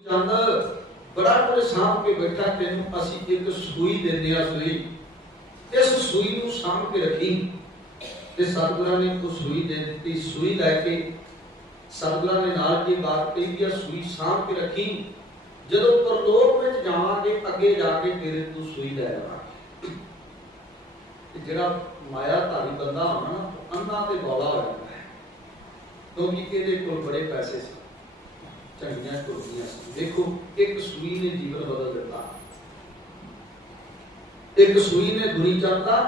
चंद बड़ा कुछ सांभ के बैठा, तेन असी एक सूई देने सूई, इस सूई नूं सांभ के रखी। सतगुरां ने उस सूई दे दी। सूई लैके सतगुरां ने नाल की बात कही कि सूई सांभ के रखी, जदों परलोक विच जावांगे अगे जाके तेरे तू सूई लै लवांगे। जिहड़ा मायाधारी बंदा होना ना अंधा ते बौला हो जाता है, क्योंकि इहदे कोल बड़े पैसे सी, चंगियां कुर्सियां सी। देखो एक सूई ने जीवन बदल दिता, एक सूई ने दुनी चंद दा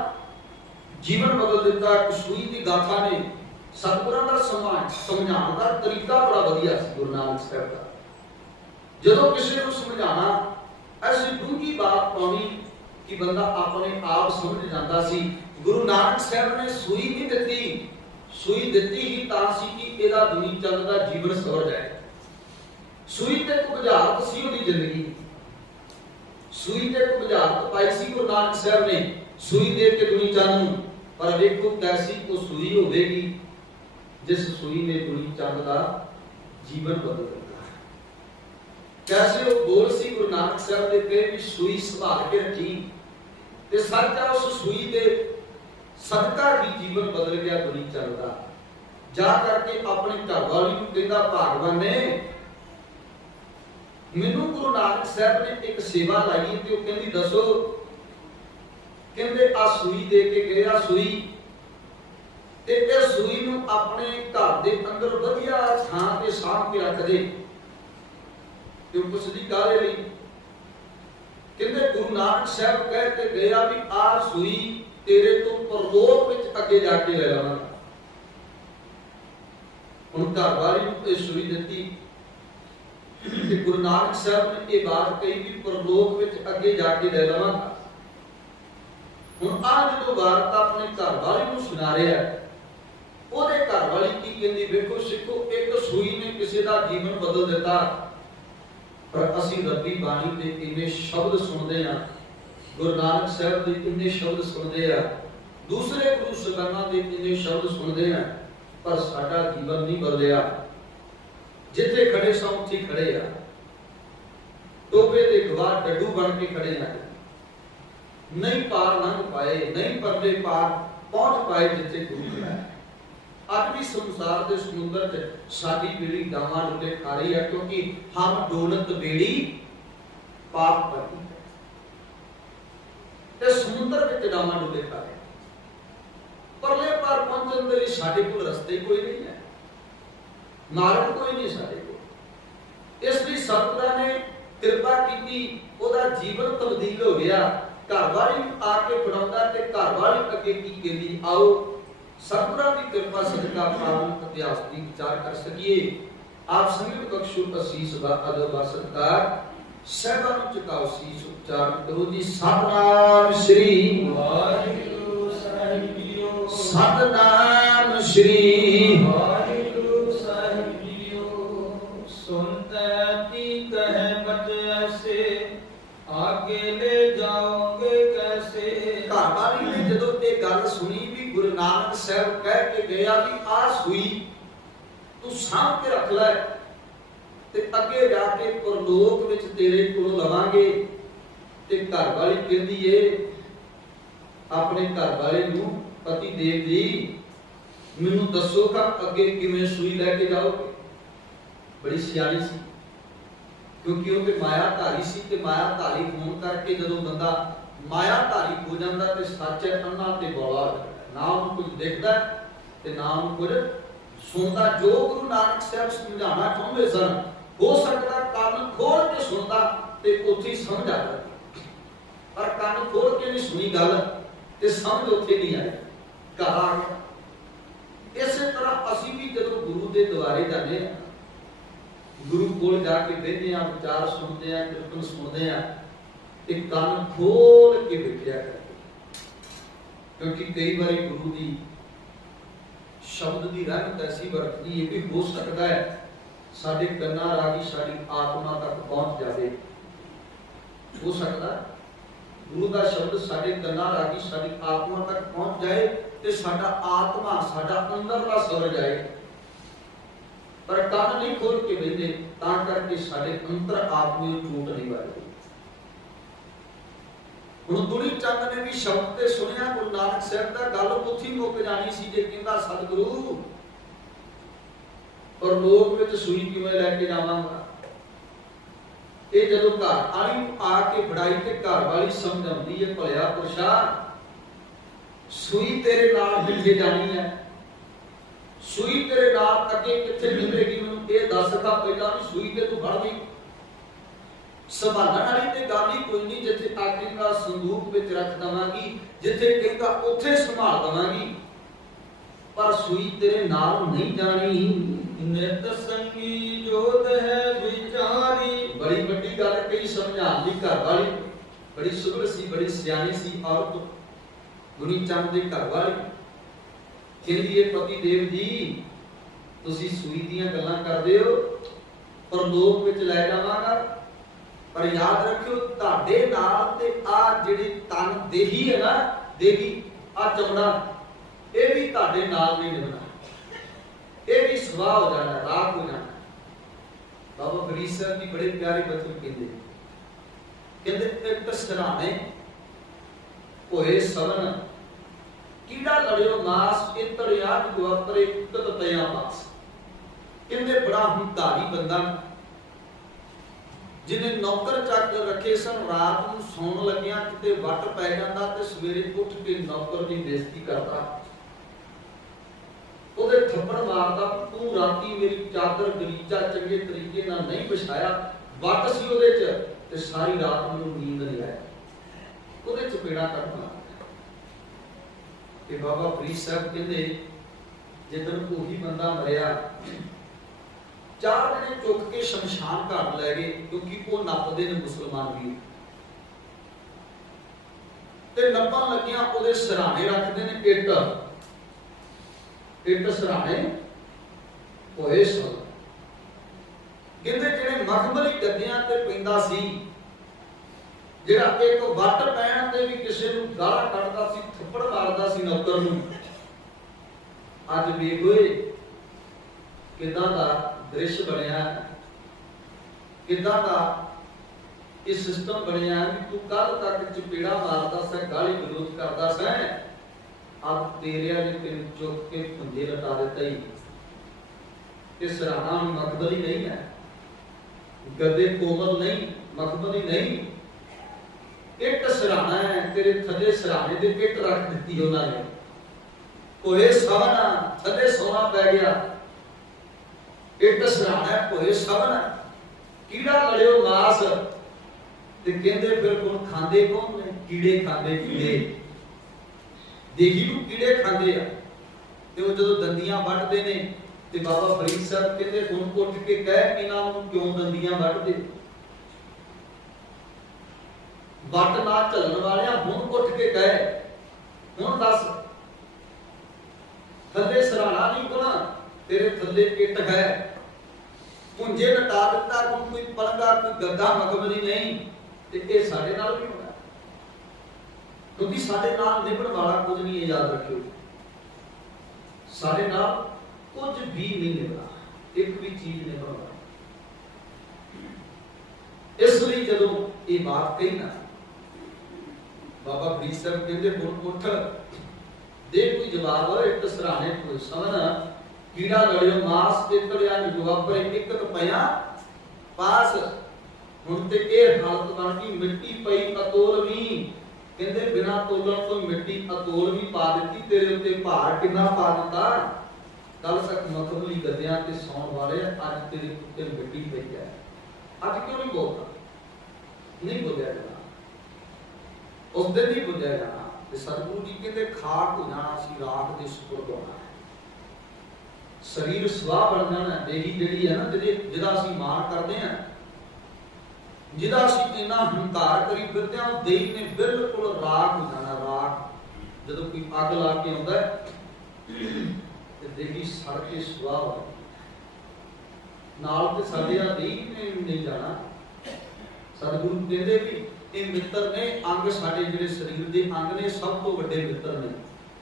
जीवन बदल दिता। एक सूई की गाथा ने सतगुरां दा समझाउण दा तरीका बड़ा वधिया सी गुरु नानक साहब दा। जदों किसी को समझाना ऐसी डूंगी बात पाउणी कि बंदा अपने आप समझ जाता सी। गुरु नानक साहब ने सूई नहीं दिती, सूई दिती ही तां सी कि इहदा दुनी चंद दा जीवन सवर जाए। सूई ते बुझारत सी उहदी जिंदगी, सूई ते बुझारत पाई सी गुरु नानक साहब ने सूई दे के दुनी चंद नूं। पर देखो कैसी वो सूई होगी जिस सूई ने दुनी चंद का जीवन बदल दिया। कैसे वो बोल सी गुरु नानक साहब दे पे भी सूई संभाल के रखी, ते सच्चा उस सूई दे सदका ही जीवन बदल गया दुनी चंद का। जा करके अपने घर वाली नूं कहंदा, भागवान ने मैनू गुरु नानक साहब ने एक सेवा लाई ते वो कहंदी दसो, कहंदे आ सूई दे के गए, आ सूई ते इस सूई नूं अपने घर दे अंदर वधिया थां ते साफ के रख दे। ते पुछदी काले लई, कहंदे गुरु नानक साहब कह के गया भी आ सूई तेरे तो परलोक विच अगे जाके ले लवांगा। हुण घर वाली नूं इह सूई दित्ती ते गुरु नानक साहब ने ये बात कही भी परलोक विच अगे जाके ले लवांगा। हुण आ जो वार्ता अपने घर वाली नूं सुना रहा है, ओहदे घर वाली की कहंदी, देखो सिखो एक सूई ने किसी दा जीवन बदल दिता। पर असी रब्बी बाणी दे इन्ने शब्द सुनदे हां, गुरु नानक साहब दे इन्ने शब्द सुनदे आ, दूसरे गुरु सगाना दे इन्ने शब्द सुनदे आ, पर साडा जीवन नहीं बदलिया। जिथे खड़े सौ उत्थे खड़े आ, टोबे दे गवाह डड्डू बन के खड़े आ, नहीं पार लंघ पाए, नहीं परले पार पहुंच पाए जिथे गुरु खड़ा है। अज भी संसार के समुद्र च साडी बेड़ी डावां डोले खा रही है, क्योंकि हम डोलत बेड़ी पाप करती है ते समुद्र विच डावां डोले खा रहे। परले पार पहुंचण दे लई साडे कोल रस्ते कोई नहीं है, मार्ग कोई नहीं साडे कोल। इसलिए सतगुरां ने कृपा कीती, ओहदा जीवन तब्दील हो गया। घर वाली आके फड़ाउंदा ते घर वाली अगे की कहंदी, आओ सतगुरां दी कृपा सदका पावन इतिहास दी विचार कर सकीए। आप संगत बख्शो असीस दा अदब दा सत्कार, सहबां नूं झुकाओ शीश, उच्चारण करो जी सतनाम श्री वाहिगुरू साहिब जीओ, सतनाम श्री वाहिगुरू साहिब जीओ। सुनते ती कहे बच ऐसे, आगे ले जाओगे कैसे। घर वाली ने जदों ये गल सुनी भी गुरु नानक साहब कह के गया भी आ सूई तू सांभ के रख लै ते अगे जाके परलोक विच तेरे कोलों लवांगे। ते घर वाली कहंदी ए अपने घर वाले नूं, पति देव जी मैनूं दसो कि अगे किवें सूई लैके जाओगे। बड़ी सियाणी सी, क्योंकि वो तो मायाधारी सी, ते मायाधारी होने करके जदों बंदा मायाधारी हो जाता तो सच है अन्ना ते बौला हो जाता, ना उन्हें कुछ दिखता ते ना उन्हें कुछ सुनता। जो गुरु नानक साहब समझाना चाहते सन, हो सकता कान खोल के सुनता ते उत्थे ही समझ आ जाती, पर कान खोल के नहीं सुनी गल ते समझ उत्थे नहीं आई, घर आ गया। इस तरह असी भी जदों गुरु के द्वारे जाते हैं, गुरु कोल जाके बहने आ, विचार सुनते हैं, कीर्तन सुनते हैं, एक कान खोल के बैठा करते, क्योंकि कई बार गुरु की शब्द की रंगत ऐसी वरतती है कि हो सकता है साडे कन्ना रागी साडी आत्मा तक पहुंच जाए। हो सकता गुरु का शब्द साडे कन्ना रागी साडी आत्मा तक पहुंच जाए ते साडा आत्मा साडा अंदरला सवर जाए। पर ਕੰਨ नहीं खोल के बहिंदे तां करके साडे अंतर आप में चोट नहीं वाजदी। हुण दुनी चंद ने भी शब्द ते सुनिया गुरु नानक साहब दा गल उत्थे मुक जानी सी जे कहंदा सतगुरु और लोक विच सूई किवें लैके जावांगा। ये जदों घर आली आके बड़ाई ते घर वाली समझाउंदी है भलिया पुरशा सूई तेरे नाल मिले जानी है, सूई तेरे नाल अगे किथे मिलेगी मैनूं ये दस दा पहला भी सूई ते तू फड़ गई। संभालण वाली ते गल ही कोई नहीं, जिथे आखिरकार संदूक विच रख दवांगी, जिथे कहंदा उत्थे संभाल दवांगी, पर सूई तेरे नाल नहीं जानी। नित संगी जोत है विचारी, बड़ी बड़ी गल कही समझाण दी घर वाली बड़ी सुगड़ सी, बड़ी सियाणी सी औरत गुनी चंद दे घर वाली कहंदी है पति देव जी तुसी सूई दीयां गल्लां करदे हो पर लोक विच लै जावांगा, पर याद रखियो तुहाडे नाल ते आ जिहड़ी तन देही है ना, देही आ चमड़ा ये भी तुहाडे नाल नहीं निभना, ये भी सुभाव हो जाना, राख हो जाना। बाबा फरीद साहब जी बड़े प्यारे बचन कहंदे एक सराणे होए सवन कीड़ा लड़ियो नास इतर याद गुआपरे उकत पया पास। कहंदे बड़ा हंकारी बंदा जिन्हें नौकर चाकर रखे सन, रात नूं सौण लगिया किते वट पै जांदा ते सवेरे उठ के नौकर दी बेइज्जती करदा, ਉਹਦੇ ਥੱਪੜ ਮਾਰਦਾ, ਤੂੰ ਰਾਤੀ ਮੇਰੀ ਚਾਦਰ ਗਲੀਚਾ ਚੰਗੇ ਤਰੀਕੇ ਨਾਲ ਨਹੀਂ ਵਿਛਾਇਆ, ਵੱਟ ਸੀ ਉਹਦੇ ਚ ਤੇ ਸਾਰੀ ਰਾਤ ਮੈਨੂੰ ਨੀਂਦ ਨਹੀਂ ਆਈ, ਉਹਦੇ ਚਪੇੜਾ ਕੱਢਦਾ। ਤੇ ਬਾਬਾ ਫਰੀਦ ਸਾਹਿਬ ਕਹਿੰਦੇ ਜਦੋਂ ਉਹੀ ਬੰਦਾ ਮਰਿਆ 4 ਜਣੇ ਚੁੱਕ ਕੇ ਸ਼ਮਸ਼ਾਨ ਘਾਟ ਲੈ ਗਏ, ਕਿਉਂਕਿ ਉਹ ਨੱਪਦੇ ਨੇ ਮੁਸਲਮਾਨ ਵੀਰ, ਤੇ ਨੱਪਣ ਲੱਗਿਆ ਉਹਦੇ ਸਿਰਹਾਣੇ ਰੱਖਦੇ ਨੇ ਇੱਟ ਸਿਰਹਾਣੇ ਹੋਏ ਸਨ। ਕਹਿੰਦੇ ਜਿਹੜੇ ਮਖਮਲੀ ਗੱਦਿਆਂ ਤੇ ਪੈਂਦਾ ਸੀ, ਜਿਹੜਾ ਇੱਕ ਵੱਟ ਪੈਣ ਤੇ ਵੀ ਕਿਸੇ ਨੂੰ ਗਾਲਾਂ ਕੱਢਦਾ ਸੀ, ਥੱਪੜ ਮਾਰਦਾ ਸੀ ਨੌਕਰ ਨੂੰ, ਅੱਜ ਵੇਖ ਹੋਏ ਕਿਦਾਂ ਦਾ ਦ੍ਰਿਸ਼ ਬਣਿਆ, ਕਿਦਾਂ ਦਾ ਇਹ ਸਿਸਟਮ ਬਣਿਆ ਵੀ ਤੂੰ ਕੱਲ ਤੱਕ ਚਪੇੜਾ ਮਾਰਦਾ ਸੈਂ, ਗਾਲੀ ਵਿਰੋਧ ਕਰਦਾ ਸੈਂ, अब तेरे ने तेन चुक के फंदे लटा देता ही। इस सराहना मखमली नहीं है, गद्दे कोमल नहीं, मखमली नहीं, इट सराहना है, तेरे थले सराहने दे इट रख दी उन्होंने, कोहे सवना थले सोना पै गया, इट सराहना कोहे सवना कीड़ा लड़ियो मास, ते कहंदे फिर कौन खांदे कौन ने, कीड़े खांदे कीड़े, देही नूं कीड़े खांदे आ, ते वो जदों दंदियां वड्डदे ने ते बाबा फरीद साहब कहंदे हुण उठ के कह इन्हां नूं क्यों दंदियां वड्डदे, वट ना झलन वालिया हुण उठ के कह, हुण दस थल्ले सराहना नहीं कोना, तेरे थल्ले इट है, पुंजे लटा दिता, कोई पलंगा कोई गद्दा मखमली नहीं, ते इह साडे नाल भी होना, क्योंकि साडे नाल निभण वाला कुछ नहीं है, याद रखियो साडे नाल कुछ भी नहीं निभना, एक भी चीज नहीं बनना। इसलिए जदों ये बात कही ना बाबा फरीद साहब कहंदे हुण उठ दे कोई जवाब, इट सराहने कोई सवन कीड़ा लड़ियो मास ते तड़िया निगवापरे इकत पया पास। हुण ते इह हालत बन गई मिट्टी पई अतोलवी, कहंदे बिना तोलन तो मिट्टी अतोल भी पा दी, तेरे उत्ते भार कितना पा दिता, कल तक मखमली गद्दियां ते सौण वाले अज तेरे उत्ते मिट्टी पई है, अज क्यों नहीं बोलता, नहीं बोलिया जाना, उस दिन नहीं बोलिया जाना। ते सतगुरु जी कहंदे खाक हो जाना सी, राख दे सुपुर्द होना है, शरीर स्वाह बन जाना, देही जिहड़ी है ना जिहदा असीं मान करदे हां, जिहदा असीं इन्ना हंकार करी फिरदे हां, देही ने बिल्कुल राख हो जाना, राख जदों कोई अग ला के आउंदा ते देही सड़ के सुआह हो नाल ते साडे आ देही ने नहीं जाना। सतगुरु कहंदे भी ਇਹ ਮਿੱਤਰ ਨੇ ਅੰਗ ਸਾਡੇ ਜਿਹੜੇ ਸਰੀਰ ਦੇ ਅੰਗ ਨੇ ਸਭ ਤੋਂ ਵੱਡੇ ਮਿੱਤਰ ਨੇ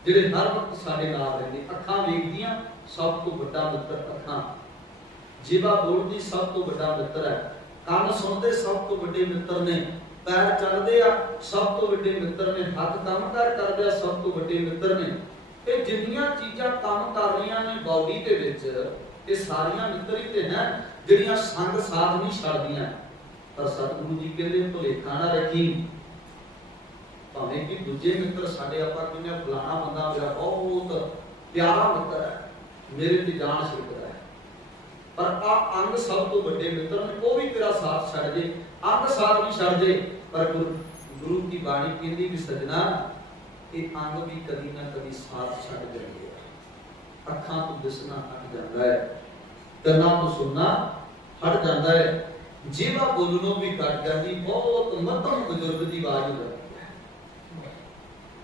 ਜਿਹੜੇ ਹਰ ਵਕਤ ਸਾਡੇ ਨਾਲ ਰਹਿੰਦੇ। ਅੱਖਾਂ ਵੇਖਦੀਆਂ, ਸਭ ਤੋਂ ਵੱਡਾ ਮਿੱਤਰ ਅੱਖਾਂ। जीवा बोलदी सब तो बड़ा मित्र है, कान सुनते सब तो बड़े मित्र ने, पैर चलते आ सब तो बड़े मित्र ने, हाथ काम करते आ सब तो बड़े मित्र ने। ये जिन्नियां चीज़ां काम कर रही ने बॉडी दे विच, ये सारियां मित्र ही ते हैं जिहड़ियां संग साथ नहीं छड्डदियां। पर सतगुरु जी कहते भुलेखा ना रखी, भावें कि दूजे मित्र साडे आपां कहने फलाना बंदा मेरा बहुत प्यारा मित्र है, मेरे ते जान छिड़कदा है, पर आ अंग सब तो बड़े मित्र ने, वो भी तेरा साथ छड्ड दे, अंग साथ भी छड्ड दे। पर गुरु की बाणी कहती कि सजना ये अंग भी कभी ना कभी साथ छड्ड जाएंगे। अखां तो दिसना हट जाता है, कन्नां तो सुनना हट जाता है, जीवा बोलनों भी घट जाती। बहुत मध्यम बुजुर्ग की आवाज होती है,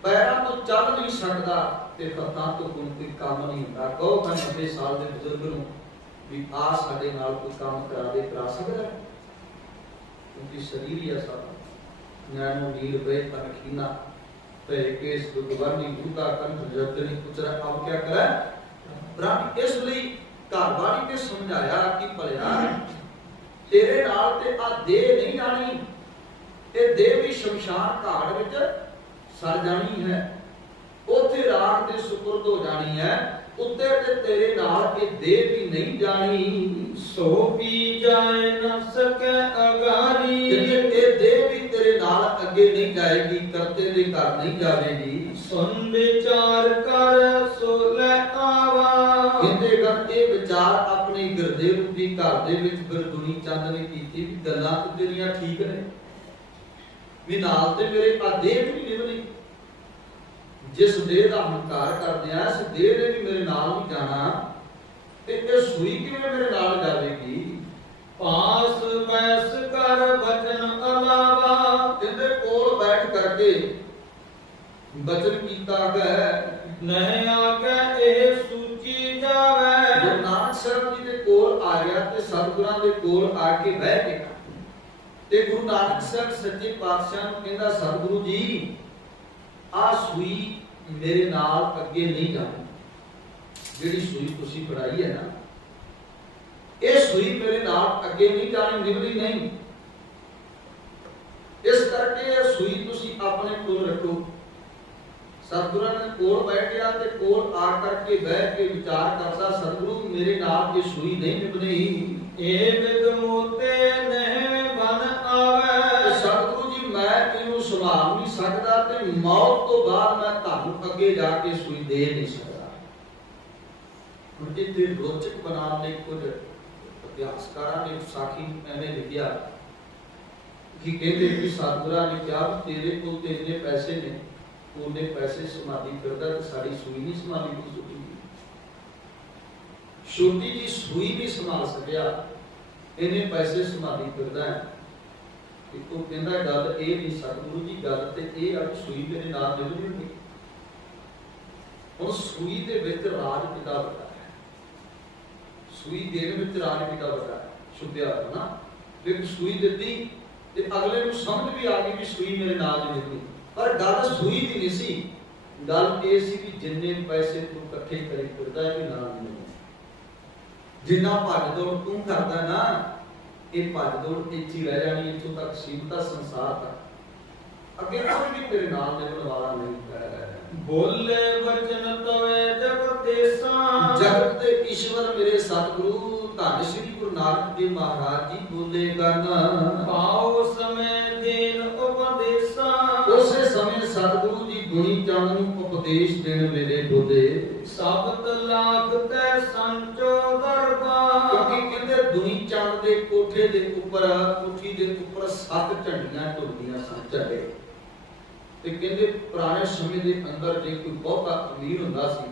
पैरों तो चल नहीं सकता ते हत्थां तो कोई काम नहीं होता। कहो मैं 90 साल के बुजुर्ग नूं भी आ साडे नाल कोई काम करा दे, करा सकदा है? क्योंकि शरीर ही ऐसा नैनो नीर बे तनखीना पे केस दुगवानी दूता कंठ जतनी कुचरा। अब क्या करे ब्रह्म इसलिए घरवाली ने समझाया कि भलिया तेरे नाल ते आ देह नहीं जानी, ये देह भी शमशान घाट विच सड़ जानी है, उथे राख दे सुपुर्द हो जानी है, उत्ते ते तेरे नाल ये देह भी नहीं जानी। सो भी जाए न सके अगारी, ये देह भी तेरे नाल अगे नहीं जाएगी, करते दे घर नहीं जावेगी। सुन विचार कर सो ले आवा, कहते कर ये विचार अपने गिरदे रूपी घर दे विच गुरदुनी चंद ने कीती भी गल्लां तो तेरियां ठीक ने, भी नाल ते मेरे आ देह भी नहीं निभनी। जिस देह का हंकार करते हैं इस देह ने भी मेरे नाल नहीं जाना, ते ये सुई किवें मेरे नाल जावेगी। पास बैस कर वचन अलावा, जिंदे कोल बैठ करके वचन कीता है, नहीं आके ए सूची जावे। गुरु नानक साहब जी दे कोल आ गया ते सतगुरां दे कोल आके बह के ते गुरु नानक साहब सच्चे पातशाह नूं कहंदा सतगुरु जी आ सुई मेरे नाल अगे नहीं जानी, जिहड़ी सुई तुसीं पढ़ाई है ना ये सुई मेरे नाल अगे नहीं जानी, निभनी नहीं। इस करके ये सुई तुसीं अपने कोल रखो। सतगुरु ने कोल बैठ गया ते कोल आ करके बह के विचार करता सतगुरु मेरे नाल ये सुई नहीं निभनी। ए विद मोते नहीं बन आवे, सतगुरु जी मैं इनू संभाल नहीं सकता ते मौत तो बाद मैं ਤੁਹਾਨੂੰ ਅੱਗੇ ਜਾ ਕੇ ਸੂਈ ਦੇ ਨਹੀਂ ਸਕਦਾ। ਹੁਣ ਇਹ ਰੋਚਕ ਬਣਾਉਣ ਲਈ ਕੁਝ ਇਤਿਹਾਸਕਾਰਾਂ ਨੇ ਸਾਖੀ ਐਵੇਂ ਲਿਖਿਆ ਕਿ ਕਹਿੰਦੇ ਕਿ ਸਤਿਗੁਰਾਂ ਨੇ ਕਿਹਾ ਤੇਰੇ ਕੋਲ ਤੇ ਇੰਨੇ ਪੈਸੇ ਨੇ, ਉਹਨੇ ਪੈਸੇ ਸਮਾਧੀ ਕਰਦਾ ਤੇ ਸਾਡੀ ਸੂਈ ਨਹੀਂ ਸਮਾਧੀ ਦੀ ਛੋਟੀ ਜੀ ਸੂਈ ਨਹੀਂ ਸੰਭਾਲ ਸਕਿਆ, ਇਹਨੇ ਪੈਸੇ ਸਮਾਧੀ ਕਰਦਾ ਹੈ। ਉਹ ਕਹਿੰਦਾ ਗੱਲ ਇਹ ਨਹੀਂ ਸਤਿਗੁਰੂ ਜੀ, ਗੱਲ ਤੇ ਇਹ ਆ ਕਿ ਸੂਈ ਮੇਰੇ ਨਾਲ ਨਿਭਦੀ ਹੁੰਦੀ। ਹੁਣ ਸੂਈ ਦੇ ਵਿੱਚ ਰਾਜ ਪਿਤਾ ਵੱਡਾ ਹੈ, ਸੂਈ ਦੇਣ ਵਿੱਚ ਰਾਜ ਪਿਤਾ ਵੱਡਾ ਹੈ, ਛੁੱਟਿਆ ਨਾ ਫਿਰ ਸੂਈ ਦਿੱਤੀ ਤੇ ਅਗਲੇ ਨੂੰ ਸਮਝ ਵੀ ਆ ਗਈ ਵੀ ਸੂਈ ਮੇਰੇ ਨਾਲ ਨਹੀਂ ਨਿਭਦੀ। ਪਰ ਗੱਲ ਸੂਈ ਦੀ ਨਹੀਂ ਸੀ, ਗੱਲ ਇਹ ਸੀ ਵੀ ਜਿੰਨੇ ਪੈਸੇ ਤੂੰ ਇਕੱਠੇ ਕਰੀ ਫਿਰਦਾ ਵੀ ਨਾਲ ਨਹੀਂ, ਜਿੰਨਾ ਭੱਜ ਦੌੜ ਤੂੰ ਕਰਦਾ ਨਾ ਇਹ ਭੱਜ ਦੌੜ ਇੱਥੇ ਰਹਿ ਜਾਣੀ, ਇੱਥੋਂ ਤੱਕ ਸੀਮਤ ਸੰਸਾਰ ਤੱਕ, ਅੱਗੇ ਕੋਈ ਵੀ ਤੇਰੇ ਨਾਲ ਨਿਭਣ ਵਾਲਾ ਨਹੀਂ ਹੈ। बोले वचन तवे जगत देसा, जगत के ईश्वर मेरे सतगुरु धन श्री गुरु नानक देव महाराज जी बोले गन, पाओ समय देन उपदेशा, उसे समय सतगुरु जी गुणी चंद नूं उपदेश देण वेले बोले सब्त लाख ते संचो दरबा, क्योंकि कहंदे दुनी चंद दे कोठे दे उपर कोठी दे उपर 7 झंडियां ਝੁਲਦੀਆਂ ਸਨ ਝੰਡੇ। ਤੇ ਕਹਿੰਦੇ ਪੁਰਾਣੇ ਸਮੇਂ ਦੇ ਅੰਦਰ ਜੇ ਕੋਈ ਬਹੁਤਾ ਅਮੀਰ ਹੁੰਦਾ ਸੀ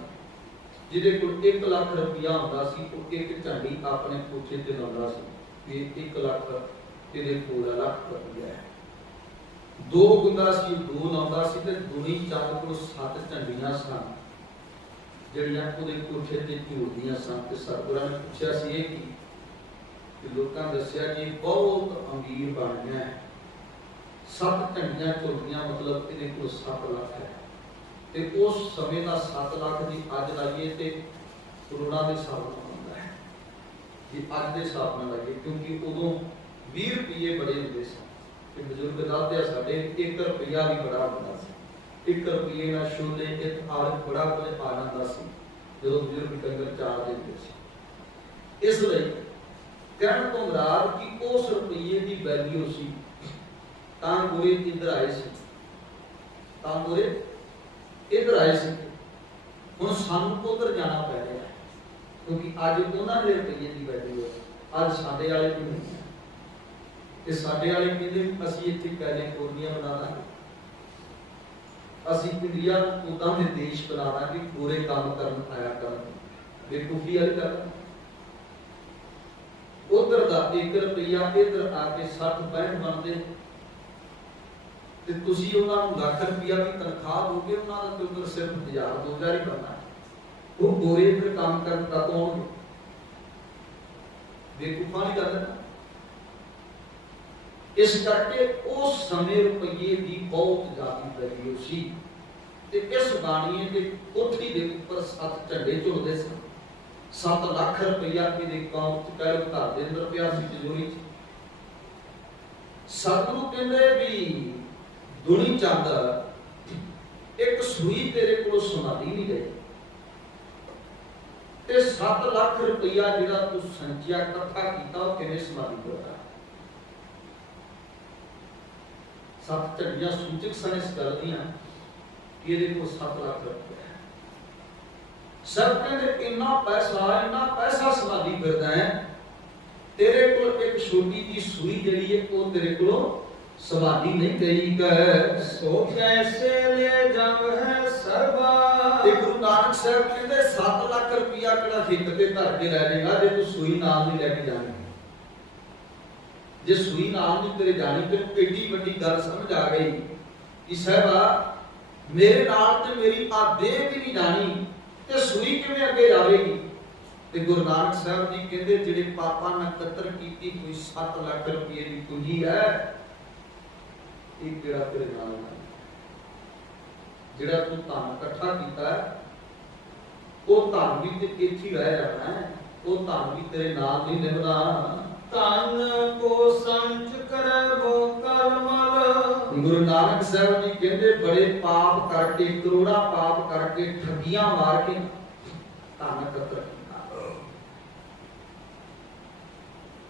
ਜਿਹਦੇ ਕੋਲ 1 ਲੱਖ ਰੁਪਇਆ ਹੁੰਦਾ ਸੀ, ਉਹ ਇੱਕ ਝੰਡੀ ਆਪਣੇ ਕੋਠੇ ਤੇ ਲਾਉਂਦਾ ਸੀ ਵੀ 1 ਲੱਖ ਇਹਦੇ ਕੋਲ ਲੱਖ ਰੁਪਇਆ ਹੈ। 2 ਗੁੰਦਾ ਸੀ 2 ਲਾਉਂਦਾ ਸੀ ਤੇ ਦੁਨੀ ਚੰਦ ਕੋਲ 7 ਝੰਡੀਆਂ ਸਨ ਜਿਹੜੀਆਂ ਉਹਦੇ ਕੋਠੇ ਤੇ ਝੂਲਦੀਆਂ ਸਨ। ਤੇ ਸਤਿਗੁਰਾਂ ਨੇ ਪੁੱਛਿਆ ਸੀ ਇਹ ਕਿ ਲੋਕਾਂ ਦੱਸਿਆ ਕਿ ਬਹੁਤ ਅਮੀਰ ਬਣ ਗਿਆ ਹੈ, 7 ਝੰਡੀਆਂ ਝੁਲਦੀਆਂ ਮਤਲਬ ਇਹਦੇ ਕੋਲ 7 ਲੱਖ ਹੈ। ਤੇ ਉਸ ਸਮੇਂ ਦਾ 7 ਲੱਖ ਦੀ ਅੱਜ ਲਾਈਏ ਤੇ ਕਰੋੜਾਂ ਦੇ ਹਿਸਾਬ ਨਾਲ ਹੁੰਦਾ ਹੈ। जे अज के हिसाब नाल लाइए, क्योंकि उदों 20 रुपये बड़े होंदे सन ते बजुर्ग दसदे आ साडे 1 रुपया भी बड़ा हुंदा सी। 1 रुपये नाल छोले एक आलू बड़ा कुछ आ जांदा सी जदों बजुर्ग डंगर चार दिंदे सी। इसलिए कहण तो मुराद कि उस रुपये की वैल्यू सी तां गोरे इधर आए सी, तां गोरे इधर आए सी। हुण सानूं उधर जाना पै रहा है, क्योंकि अज उन्हां दे रुपये की वैल्यू है, अज साडे वाले की नहीं है। ते साडे वाले कहंदे असीं इत्थे कैलिफोर्निया बना दांगे, असीं इंडिया उदां दे देश बना दांगे, गोरे काम करन आया करन। बेवकूफी वाली गल, उधर दा 1 रुपया इधर आके 60-65 बनदे ते तुसीं उन्हां नूं लाख रुपया भी तनख्वाह दोगे, उन्हां दा ते उधर सिर्फ 1000-2000 ही बनना है। वो गोरे इधर काम करन दा कौन? बेवकूफां वाली गल है। इस करके उस समय रुपये की बहुत ज्यादा वैल्यू सी ते इस बाणीए के कोठी दे उपर 7 झंडे झुलदे सन। 7 लाख रुपया के अकाउंट च कह लो घर दे अंदर पिया सी तिजोरी च। सतगुरु कहंदे भी दुनी चंद एक सूई तेरे को समाधि नहीं गई ते 7 लाख रुपया जिहड़ा तू संचिया इकट्ठा कीता वो किवें समाधि होया? 7 झंडियां सूचक सन इस गल दियां कि इहदे कोल 7 लाख रुपया है। सब कहते इन्ना पैसा समाधि फिरदा है, तेरे को एक छोटी जी सूई जड़ी है वो तेरे को समाधि नहीं गई कर। सो कैसे ले जाव है सरबा। ते गुरु नानक साहब कहते 7 लाख रुपया किहड़ा हिक ते धर के लै जाएगा जे तू सूई नाल नहीं लेके जानी। जे सूई नाल नहीं तेरे जानी ते एडी बड़ी गल समझ आ गई कि साहबा मेरे नाल ते मेरी आ देह भी नहीं जानी ते सूई किवें अगे जावेगी। ते गुरु नानक साहब जी कहते जिहड़े पापा ने कतर कीती कोई 7 लाख रुपये की पूंजी है, एक तेरा तेरे नाल है। जिहड़ा तू धन इकट्ठा कीता है वो धन भी ते इत्थे ही रह जाना है, वो धन भी तेरे नाल नहीं निभना। धन को संच करे वो करमल। गुरु नानक साहब जी कहते बड़े पाप करके करोड़ा पाप करके ठगियां मार के धन इकट्ठा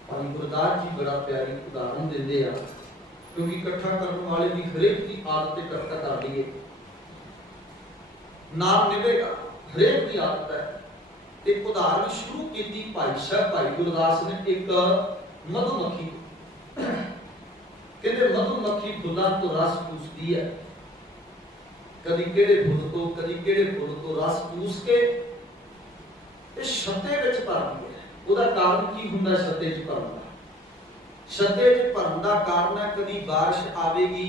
भाई गुरदास जी बड़ा प्यारी उदाहरण देते हैं, क्योंकि इकट्ठा करने वाले भी हरेक की आदत इकट्ठा कर लिए नाम निभेगा, हरेक की आदत है। एक उदाहरण शुरू की भाई साहब भाई गुरदास ने एक मधुमक्खी कहते मधुमक्खी फुल्लां तो रस चूसती है, कदी केड़े फुल तो कदी केड़े फुल तो रस चूस के इस छत्ते विच भरदी है। ਉਹਦਾ ਕਾਰਨ ਕੀ ਹੁੰਦਾ? ਛੱਤੇ 'ਚ ਭਰਨ ਦਾ। ਛੱਤੇ 'ਚ ਭਰਨ ਦਾ ਕਾਰਨ ਹੈ ਕਦੀ ਬਾਰਿਸ਼ ਆਵੇਗੀ,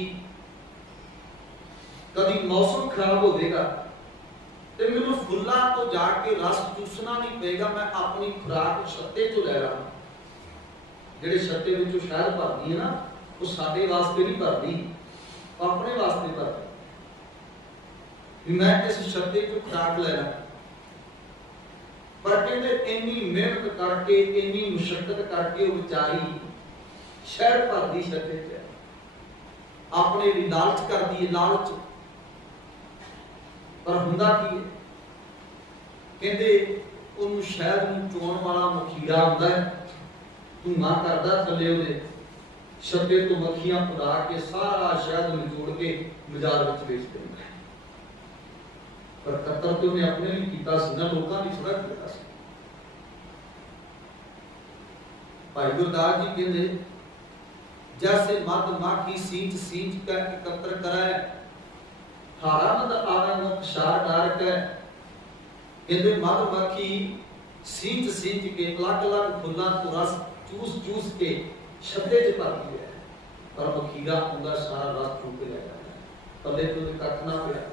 ਕਦੀ ਮੌਸਮ ਖਰਾਬ ਹੋਵੇਗਾ ਤੇ ਮੈਨੂੰ ਫੁੱਲਾਂ ਤੋਂ ਜਾ ਕੇ ਰਸ ਚੂਸਣਾ ਨਹੀਂ ਪਏਗਾ, ਮੈਂ ਆਪਣੀ ਖੁਰਾਕ ਛੱਤੇ 'ਚੋਂ ਲੈ ਲਾਂ। ਜਿਹੜੇ ਛੱਤੇ ਵਿੱਚੋਂ ਸ਼ਹਿਦ ਭਰਦੀ ਹੈ ਨਾ ਉਹ ਸਾਡੇ ਵਾਸਤੇ ਨਹੀਂ ਭਰਦੀ, ਆਪਣੇ ਵਾਸਤੇ ਭਰਦੀ ਵੀ ਮੈਂ ਇਸ ਛੱਤੇ 'ਚੋਂ ਖੁਰਾਕ ਲੈ ਲਾਂ। पर कहते इन्नी मेहनत करके इन्नी मुशक्कत करके वो बेचारी शहर भर दी छत्ते च अपने भी लालच कर दी लालच, पर हुंदा की है कहते उन्होंने शहर नूं चोण वाला मखीरा हुंदा है, धुआं करदा थल्ले ओदे छत्ते तो मक्खियां उड़ा के सारा शहद निचोड़ के बाजार विच बेच दिंदा है। पर कतर तो उन्हें अपने लिए कीता सी ना, लोकां दी थोड़ा कीता सी। भाई गुरदास जी कहते जैसे मधुमक्खी सींच सींच कर एकत्र करे, हारा मद आवे मुख शार डार के। कहते मधुमक्खी सींच सींच के अलग अलग फुल्लां तो रस चूस चूस के छत्ते च भरती है, पर मखीरा उनका सारा रस चूक के ले जाता है, पल्ले तो कख ना पिया।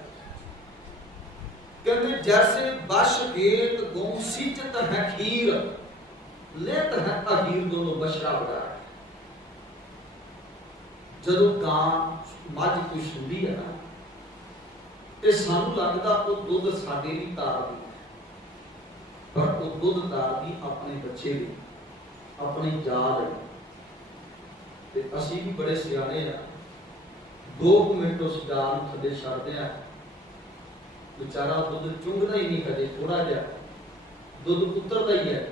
कहते जैसे बश गेत गौ सिंचत है खीर, लेत है अहीर दोनों बशरा बड़ा। जदों गां मझ कोई सुंदी है ना ते सानू लगदा वो दुध साडे लिए तारदी है, पर वो दुध तारदी अपने बच्चे लिए। अपनी जात है ते असी भी बड़े सियाने हैं 2 मिनट उस जान थले छड्डदे आ बेचारा दुध चुंगदा ही नहीं कदे थोड़ा जिहा दुध उतरदा ही है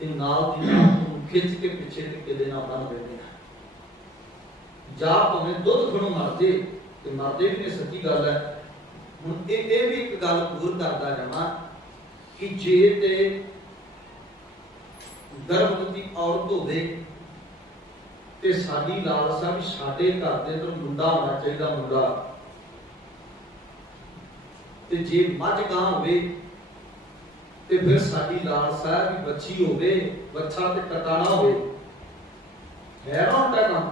ते नाल दी नाल खिंच के पिछे ते किदे नाल बन देंदे आ जा भावें दुध खणो मरदे ते मरदे भी ने सच्ची गल है हुण ये भी एक गल पूर करदा जावां कि जे ते गर्भवती औरत होवे ते साडी लालसा भी साडे घर दे अंदर मुंडा होना चाहिए मुंडा ते जे मझ गां होवे ते फिर साडी लालसा भी बच्ची होवे बच्चा ते कटाना होवे है ना उनका काम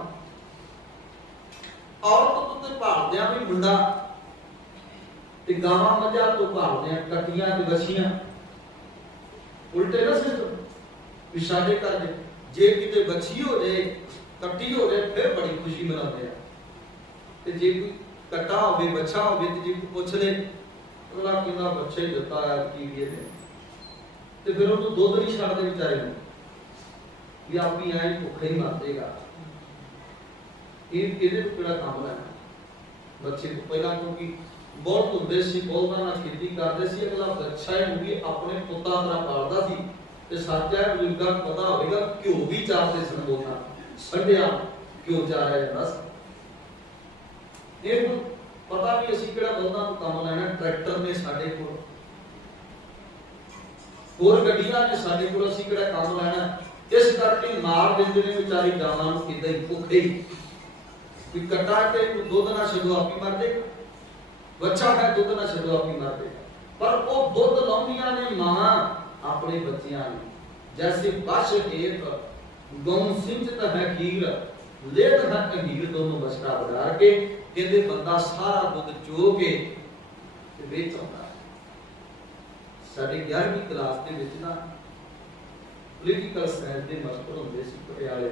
औरत तो भालदियां भी मुंडा ते गावां मझां तो भालदियां कटियां ते बछियां उल्टे ना सिस्टम भी साडे घर दे जे किते बच्ची हो जाए कट्टी हो जाए फिर बड़ी खुशी मनाते हैं ते जे कोई कट्टा होवे बच्चा होवे ते जे कोई पुछ ले अगला कहंदा बच्चा ही दिता है की ये ने ते फिर ਉਹਨੂੰ ਦੁੱਧ ਨਹੀਂ ਛੱਡਦੇ ਵਿਚਾਰੇ ਨੂੰ ਵੀ ਆਪੀ ਐਂ ਭੁੱਖਾ ਹੀ ਮਰ ਜਾਏਗਾ ਇਹ ਇਹਦੇ ਤੋਂ ਕਿਹੜਾ ਕੰਮ ਹੈ ਬੱਚੇ ਤੋਂ ਪਹਿਲਾਂ ਕਿਉਂਕਿ ਬਹੁਤ ਹੁੰਦੇ ਸੀ ਬੋਲਦਾ ਨਾਲ ਖੇਤੀ ਕਰਦੇ ਸੀ ਅਗਲਾ ਬੱਚਾ ਹੀ ਵੀ ਆਪਣੇ ਪੁੱਤਾਂ ਤਰ੍ਹਾਂ ਪਾਲਦਾ ਸੀ ਤੇ ਸੱਚਾ ਬਜ਼ੁਰਗਾਂ ਨੂੰ ਪਤਾ ਹੋਵੇਗਾ ਘਿਓ ਵੀ ਚਾਰਦੇ ਸਨ ਬੋਲਣਾ ਸੰਧਿਆ ਕਿਉਂ ਚਾਰਿਆ ਜਾਂਦਾ ਸੀ ਇਹ ਪਤਾ ਵੀ ਅਸੀਂ ਕਿਹੜਾ ਬਲਦਾਂ ਤੋਂ ਕੰਮ ਲੈਣਾ ਟਰੈਕਟਰ ਨੇ ਸਾਡੇ ਕੋਲ ਹੋਰ ਗੱਡੀਆਂ ਨੇ ਸਾਡੇ ਕੋਲ ਅਸੀਂ ਕਿਹੜਾ ਕੰਮ ਲੈਣਾ ਇਸ ਕਰਕੇ ਮਾਰ ਦਿੰਦੇ ਨੇ ਵਿਚਾਰੀ ਗਾਵਾਂ ਨੂੰ ਕਿਦਾਂ ਹੀ ਭੁੱਖੇ ਵੀ ਕਟਾ ਕੇ ਦੁੱਧ ਨਾ ਛੱਡੋ ਆਪੀ ਮਰ ਜਾਏਗਾ ਬੱਚਾ ਹੈ ਦੁੱਧ ਨਾ ਛੱਡੋ ਆਪੀ ਮਰ ਜਾਏਗਾ ਪਰ ਉਹ ਦੁੱਧ ਲਾਉਂਦੀਆਂ ਨੇ ਮਾਂ ਆਪਣੇ ਬੱਚਿਆਂ ਨੂੰ ਜੈਸੇ ਬਸ਼ ਹੇਤ ਗਊ ਸਿੰਚਤ ਹੈ ਖੀਰ ਲੇਤ ਹੈ ਕਹੀਰ ਦੋਨੋਂ ਬਸਕਾ ਬਣਾ ਕੇ ਕਹਿੰਦੇ ਬੰਦਾ ਸਾਰਾ ਦੁੱਧ ਚੋ ਕੇ ਤੇ ਵੇਚ ਆਉਂਦਾ ਸਾਡੇ 11ਵੀਂ ਕਲਾਸ ਦੇ ਵਿੱਚ ਨਾ ਪੋਲੀਟੀਕਲ ਸਾਇੰਸ ਦੇ ਮਾਸਟਰ ਹੁੰਦੇ ਸੀ ਪਟਿਆਲੇ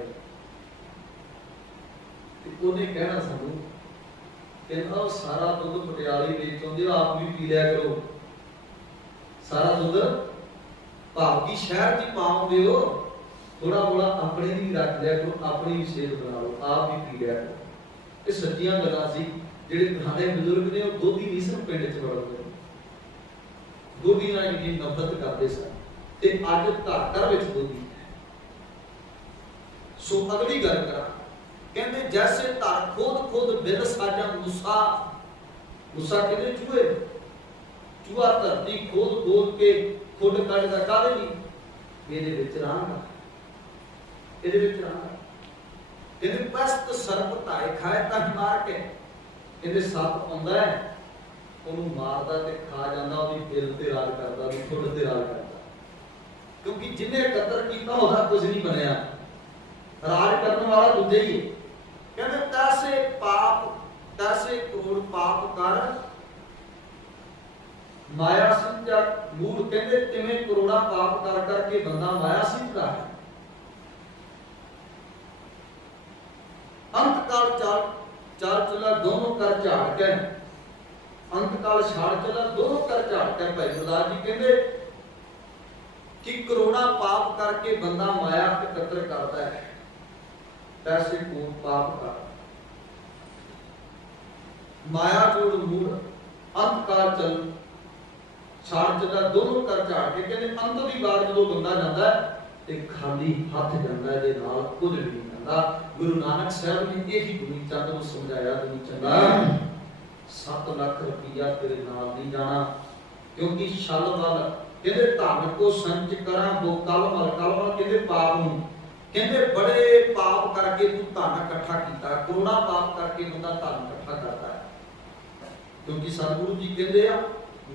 ਤੇ ਉਹਨੇ ਕਹਿਣਾ ਸਾਨੂੰ ਕਹਿੰਦਾ ਸਾਰਾ ਦੁੱਧ ਪਟਿਆਲੇ ਵੇਚ ਆਉਂਦੇ ਆਪ ਵੀ ਪੀ ਲਿਆ ਕਰੋ ਸਾਰਾ ਦੁੱਧ ਭਾਵ ਕੀ ਸ਼ਹਿਰ ਦੀ ਪਾਉਂਦੇ ਹੋ थोड़ा थोड़ा अपने भी रख लिया करो अपनी भी सेहत बना लो आप भी पी लिया करो ये सच्चियां गल्लां सी जेडे पुराने बुजुर्ग ने वो दोधी नहीं सन पिंड च वड़दे दोधी नाल इन्नी नफरत करदे सन ते अज घर घर विच दोधी सो अगली गल करा कहंदे जैसे धर खुद खुद बिल साजा मूसा मूसा कहंदे चूहे चूहा धरती खोद खोद के खुद कढदा काहदे लई ਇਹਦੇ ਵਿੱਚ ਰਹਾਂਗਾ ਇਹਦੇ ਵਿੱਚ ਰਹਾਂਗਾ ਇਹਦੇ ਪਸਤ ਸਰਪ ਧਾਏ ਖਾਏ ਤਾਂ ਮਾਰ ਕੇ ਇਹਦੇ ਸੱਪ ਆਉਂਦਾ ਹੈ ਉਹਨੂੰ ਮਾਰਦਾ ਤੇ ਖਾ ਜਾਂਦਾ ਉਹਦੀ ਦਿਲ ਤੇ ਰਾਜ ਕਰਦਾ ਉਹਦੀ ਖੁੱਡ ਤੇ ਰਾਜ ਕਰਦਾ ਕਿਉਂਕਿ ਜਿਹਨੇ ਕਤਲ ਕੀਤਾ ਉਹਦਾ ਕੁਝ ਨਹੀਂ ਬਣਿਆ ਰਾਜ ਕਰਨ ਵਾਲਾ ਦੂਜਾ ਹੀ ਹੈ ਕਹਿੰਦੇ ਤਾਸੇ ਕਰੋੜ ਪਾਪ ਕਰ ਮਾਇਆ ਸਿੰਧਾ ਮੂੜ ਕਹਿੰਦੇ ਤਿਵੇਂ ਕਰੋੜਾ ਪਾਪ ਕਰ ਕਰਕੇ ਬੰਦਾ ਮਾਇਆ ਸਿੰਧਦਾ ਹੈ अंत काल चाल चला दोनों कर झाड़ के अंत काल छाड़ चला दोनों कर झाड़ के भाई गुरदास जी कहते कि करोड़ा पाप करके बंदा माया एकत्र करता है पैसे को पाप कर माया जोड़ मूड अंत काल चल छाड़ चला दोनों कर झाड़ के कहते अंत दी बार जो बंदा जाता है ते खाली हाथ जाता है दे नाल कुछ नहीं गुरु नानक साहब ने यही दुनी चंद को समझाया दुनी चंदा 7 लाख रुपया तेरे नाल नहीं जाना क्योंकि छल वाल कहते धन को संच करा वो कल मल कहते पाप नूं कहते बड़े पाप करके तू धन इकट्ठा कीता करोड़ा पाप करके बंदा धन इकट्ठा करता है क्योंकि सतगुरु जी कहते आ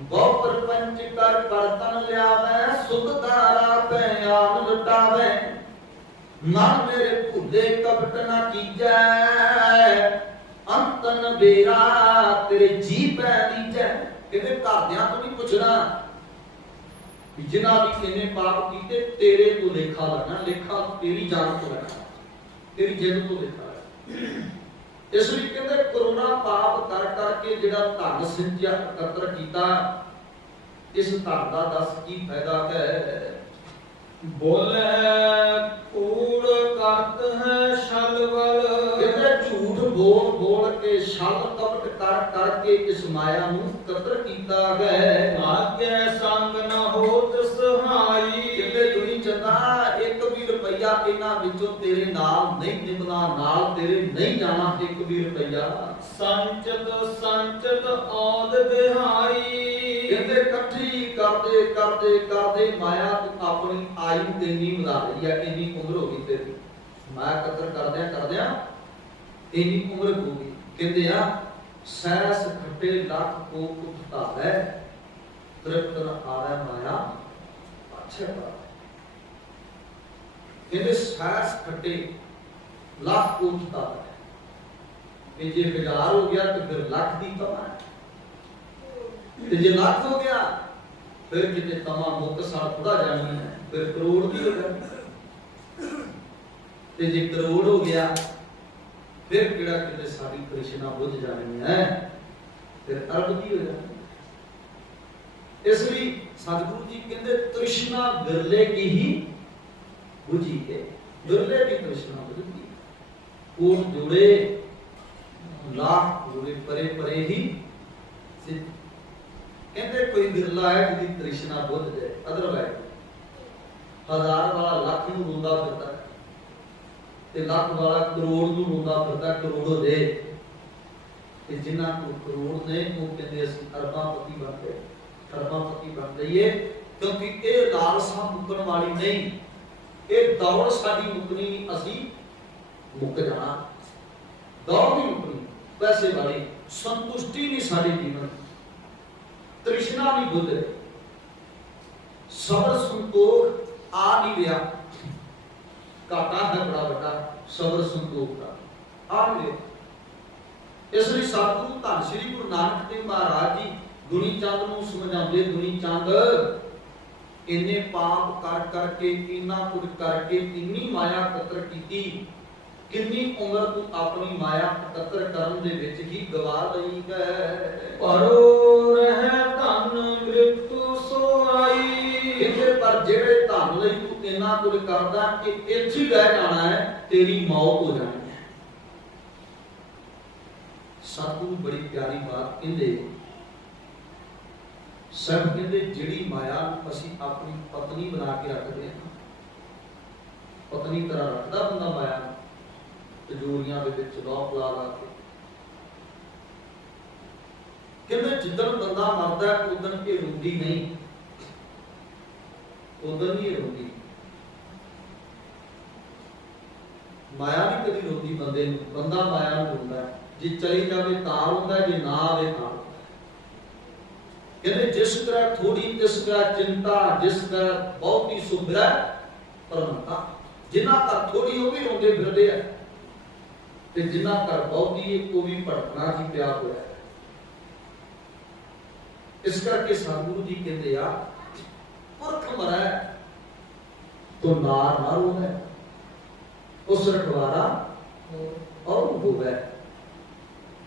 बहु प्रपंच कर बर्तन लियावे सुख धारा पे आन लुटावे मन मेरे भूले कपट ना कीजै अंतन बेरा तेरे जी पै लीजै कहते घरदियां तो नहीं पुछना जिन्हां भी इन्ने पाप कीते तेरे तो लेखा लगना लेखा तेरी जान तो लगना तेरी जिंद तो लेखा लगना इसलिए कहते करोड़ा पाप कर करके जिहड़ा धन सिंधिया एकत्र कीता इस धन दा दस की फायदा है बोले कूड़ करत है छलवल। कहते झूठ बोल बोल के छल कपट कर करके इस माया ਨੂੰ ਕਤਰ ਕੀਤਾ ਹੈ। आगे संग न होत सहाई। कहते दुनी चंदा एक भी रुपया ਇਹਨਾਂ ਵਿੱਚੋਂ ਤੇਰੇ ਨਾਲ ਨਹੀਂ ਨਿਭਣਾ, ਨਾਲ ਤੇਰੇ ਨਹੀਂ ਜਾਣਾ ਇੱਕ ਵੀ ਰੁਪਇਆ। संचत संचत औद बिहाई। कहते ਇਕੱਠੀ ਕਰਦੇ ਕਰਦੇ ਕਰਦੇ ਮਾਇਆ ਤੂੰ ਆਪਣੀ ਆयु ਇੰਨੀ ਵਧਾ ਲਈ ਹੈ, ਇੰਨੀ ਉਮਰ ਹੋ ਗਈ ਤੇਰੀ, ਮਾਇਆ ਕਤਰ ਕਰਦਿਆਂ ਇੰਨੀ ਉਮਰ ਹੋ ਗਈ। ਕਹਿੰਦੇ ਆ ਸੈਸ ਖੱਟੇ ਲੱਖ ਕੋ ਉਠਤਾ ਹੈ, ਤ੍ਰਿਪਤ ਨ ਆਵੈ ਮਾਇਆ ਅੱਛੇ ਪਾ। ਕਹਿੰਦੇ ਸੈਸ ਖੱਟੇ ਲੱਖ ਕੋ ਉਠਤਾ ਹੈ, ਇਹ ਜੇ 1000 ਹੋ ਗਿਆ तो फिर ਲੱਖ ਦੀ ਤਮਾ ਹੈ, ਤੇ ਜੇ ਲੱਖ ਹੋ ਗਿਆ फिर कितने तमा मुक्त साल खुदा जानी है, फिर करोड़ की हो जाए, ते जे करोड़ हो गया फिर किड़ा कितने सारी तृष्णा बुझ जानी है, फिर अरब की हो जाए। इसलिए सतगुरु जी कहते तृष्णा बिरले की ही बुझी है, बिरले की तृष्णा बुझी, कोट जुड़े लाख जुड़े परे परे ही सिद्ध। कहते कोई बिरला है जिसकी तृष्णा बुझ जाए, अदरवाइज 1000 वाला लाख ਨੂੰ ਰੋਂਦਾ ਫਿਰਦਾ ਤੇ ਲੱਖ ਵਾਲਾ ਕਰੋੜ ਨੂੰ ਰੋਂਦਾ ਫਿਰਦਾ, ਕਰੋੜ ਹੋ ਜੇ ਤੇ ਜਿਨ੍ਹਾਂ ਨੂੰ ਕਰੋੜ ਨੇ ਉਹ ਕਹਿੰਦੇ ਅਸੀਂ ਅਰਬਾਪਤੀ ਬਣ ਗਏ, ਅਰਬਾਪਤੀ ਬਣ ਜਾਈਏ, ਕਿਉਂਕਿ ਇਹ ਲਾਲਸਾ ਮੁੱਕਣ ਵਾਲੀ ਨਹੀਂ, ਇਹ ਦੌੜ ਸਾਡੀ ਮੁੱਕਣੀ, ਅਸੀਂ ਮੁੱਕ ਜਾਣਾ, ਦੌੜ ਨਹੀਂ ਮੁੱਕਣੀ ਪੈਸੇ ਵਾਲੀ, ਸੰਤੁਸ਼ਟੀ ਨਹੀਂ ਸਾਡੇ ਜੀਵਨ, तृष्णा नहीं बुझ रही, सबर संतोख आ नहीं रहा, घाटा है बड़ा बड़ा सबर संतोख का आ नहीं रहा। इसलिए सतगुरु धन श्री गुरु नानक देव महाराज जी दुनी चंद नूं समझाਉਂਦੇ, दुनी चंद इन्ने पाप कर करके इन्ना कुछ करके इन्नी माया कतर कीती, किन्नी उम्र तू अपनी माया कतर करन दे विच ही गवा लई है। परो रह धन मृत्यु सोई। इहदे पर जेड़े धन लई तू इन्ना कुछ करदा कि इत्थे ही रह जाना है, तेरी मौत हो जानी है। सतगुरु बड़ी प्यारी बात कहंदे, सब कहंदे जिहड़ी माया असीं अपनी पत्नी बना के रखदे हां, पत्नी तरह रखदा बंदा माया तिजोरियां दे विच लॉक ला ला के, कहते जिदन बंदा मरदा है उदन ये रोंदी नहीं, उदन ही रोंदी, माया नहीं कभी रोंदी बंदे नूं, बंदा माया नूं रोंदा है, जे चली जावे तां रोंदा, जे ना आवे तां रोंदा। कहते जिस तरह थोड़ी तिस तरह चिंता, जिस तरह बहुती सुभरा परमता, जिन्हां कर थोड़ी वो भी रोंदे फिरदे आ, ते जिन्हां कर बहुती वो भी भटकना ही पिया होया है। इस करके सतगुरु जी कहते आ पुरख मरै तो नार ना रोवै, उस रखवारा और होवै।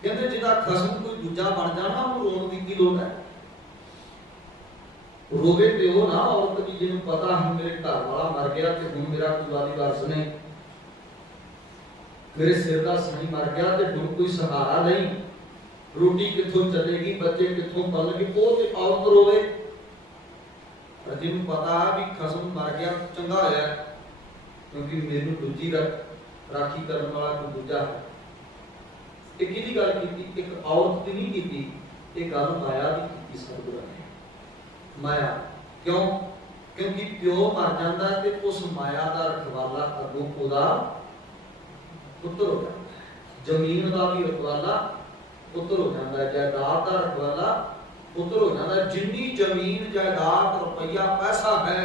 कहते जिदा खसम कोई दूजा बन जाना उन्हें रोन की लोड़ है, रोवे पे वो ना औरत की जिन्हें पता है मेरे घर वाला मर गया ते हुण मेरा कोई वाली वारस नहीं, मेरे सिर का सही मर गया ते हुण कोई सहारा नहीं, रोटी किथों चलेगी, बच्चे किथों पलणगे, वो ते औरत रोवे। पर जिन्हें पता है भी खसम मर गया चंगा होया, क्योंकि मेनू दूजी राखी करने वाला कोई दूजा है। एक किहदी गल कीती, एक औरत दी नहीं कीती, एक गल माया दी कीती सतगुरू ने। माया क्यों? क्योंकि प्यो मर जाता है ते उस माया का रखवाला अगों ओदा पुत्र हो जाता है, जमीन का भी रखवाला पुत्र हो जाता है, जायदाद का रखवाला पुत्र हो जाता है। जिन्नी जमीन जायदाद रुपया पैसा है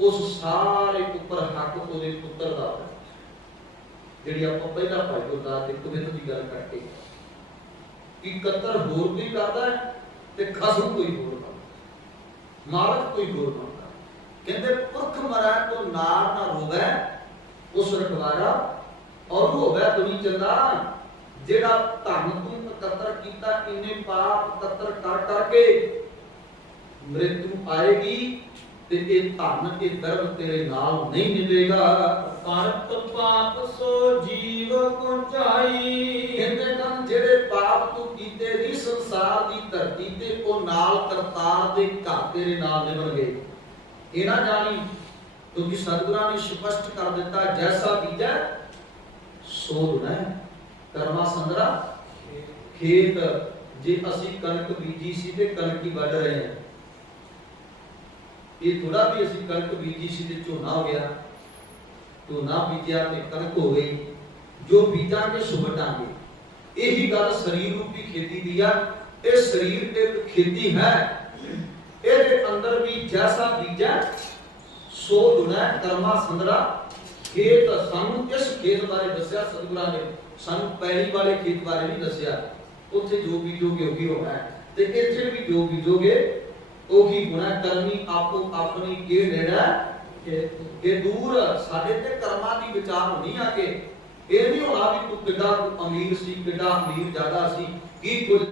उस सारे ऊपर हक ओदे पुत्र दा है। जिहड़ी आपां पहला भाई गुरदास दे कवित दी गल करके कि कतर होर भी करदा है ते खसम कोई होर करदा, मालक कोई होर करदा। कहंदे पुरख मरै तो नार ना रोवै, उस रखवारा और होवै दुनी चंदा, जेड़ा धन तू एकत्र कीता इन्ने पाप एकत्र कर करके मृत्यु आएगी ਤੇ ਇਹ ਧਨ ਇਹ ਦਰਬ ਤੇਰੇ ਨਾਲ ਨਹੀਂ ਨਿਭੇਗਾ। ਕਰਤ ਪਾਪ ਸੋ ਜੀਵ ਪਹੁੰਚਾਈ। ਕਹਿੰਦੇ ਹਨ ਜਿਹੜੇ ਪਾਪ ਤੂੰ ਕੀਤੇ ਨਹੀਂ ਸੰਸਾਰ ਦੀ ਧਰਤੀ ਤੇ, ਉਹ ਨਾਲ ਕਰਤਾਰ ਦੇ ਘਰ ਤੇਰੇ ਨਾਲ ਨਿਭਣਗੇ। ਇਹ ਨਾ ਜਾਣੀ, ਕਿਉਂਕਿ ਸਤਿਗੁਰਾਂ ਨੇ ਸਪਸ਼ਟ ਕਰ ਦਿੱਤਾ, ਜੈਸਾ ਬੀਜੈ ਸੋ ਲੁਣੈ, ਕਰਮਾ ਸੰਦਰਾ ਖੇਤ। ਜੇ ਅਸੀਂ ਕਣਕ ਬੀਜੀ ਸੀ ਤੇ ਕਣਕ ਹੀ ਵੱਢ ਰਹੇ ਹਾਂ, ਇਹ ਥੋੜਾ ਵੀ ਅਸੀਂ ਕਣਕ ਬੀਜੀ ਸੀ ਤੇ ਝੋਨਾ ਹੋ ਗਿਆ, ਝੋਨਾ ਬੀਜਿਆ ਤੇ ਕਣਕ ਹੋ ਗਈ। ਜੋ ਬੀਜਾਂਗੇ ਸੋ ਵੱਢਾਂਗੇ। ਇਹੀ ਗੱਲ ਸਰੀਰ ਰੂਪੀ ਖੇਤੀ ਦੀ ਆ। ਇਹ ਸਰੀਰ ਇੱਕ ਖੇਤੀ ਹੈ, ਇਹਦੇ ਅੰਦਰ ਵੀ ਜੈਸਾ ਬੀਜੈ ਸੋ ਲੁਣੈ, ਕਰਮਾ ਸੰਦਰਾ ਖੇਤ। ਸਾਨੂੰ ਇਸ ਖੇਤ ਬਾਰੇ ਦੱਸਿਆ ਸਤਿਗੁਰਾਂ ਨੇ, ਸਾਨੂੰ ਪਹਿਲੀ ਵਾਲੇ ਖੇਤ ਬਾਰੇ ਨਹੀਂ ਦੱਸਿਆ। ਉੱਥੇ ਜੋ ਬੀਜੋਗੇ ਉਹੀ ਹੋਣਾ, ਤੇ ਇੱਥੇ ਵੀ ਜੋ ਬੀਜੋਗੇ ਉਹੀ ਹੋਣਾ। ਕਰਮੀ ਆਪੋ ਆਪਣੀ ਕੇ ਨੇੜਾ ਇਹ ਦੂਰ। ਸਾਡੇ ਤੇ ਕਰਮਾਂ ਦੀ ਵਿਚਾਰ ਹੋਣੀ ਆ ਕਿ ਇਹ ਨਹੀਂ ਹੋਣਾ ਵੀ ਤੂੰ ਕਿੱਡਾ ਅਮੀਰ ਸੀ, ਕਿੱਡਾ ਅਮੀਰ ਜ਼ਿਆਦਾ ਸੀ, ਕੀ ਕੁਝ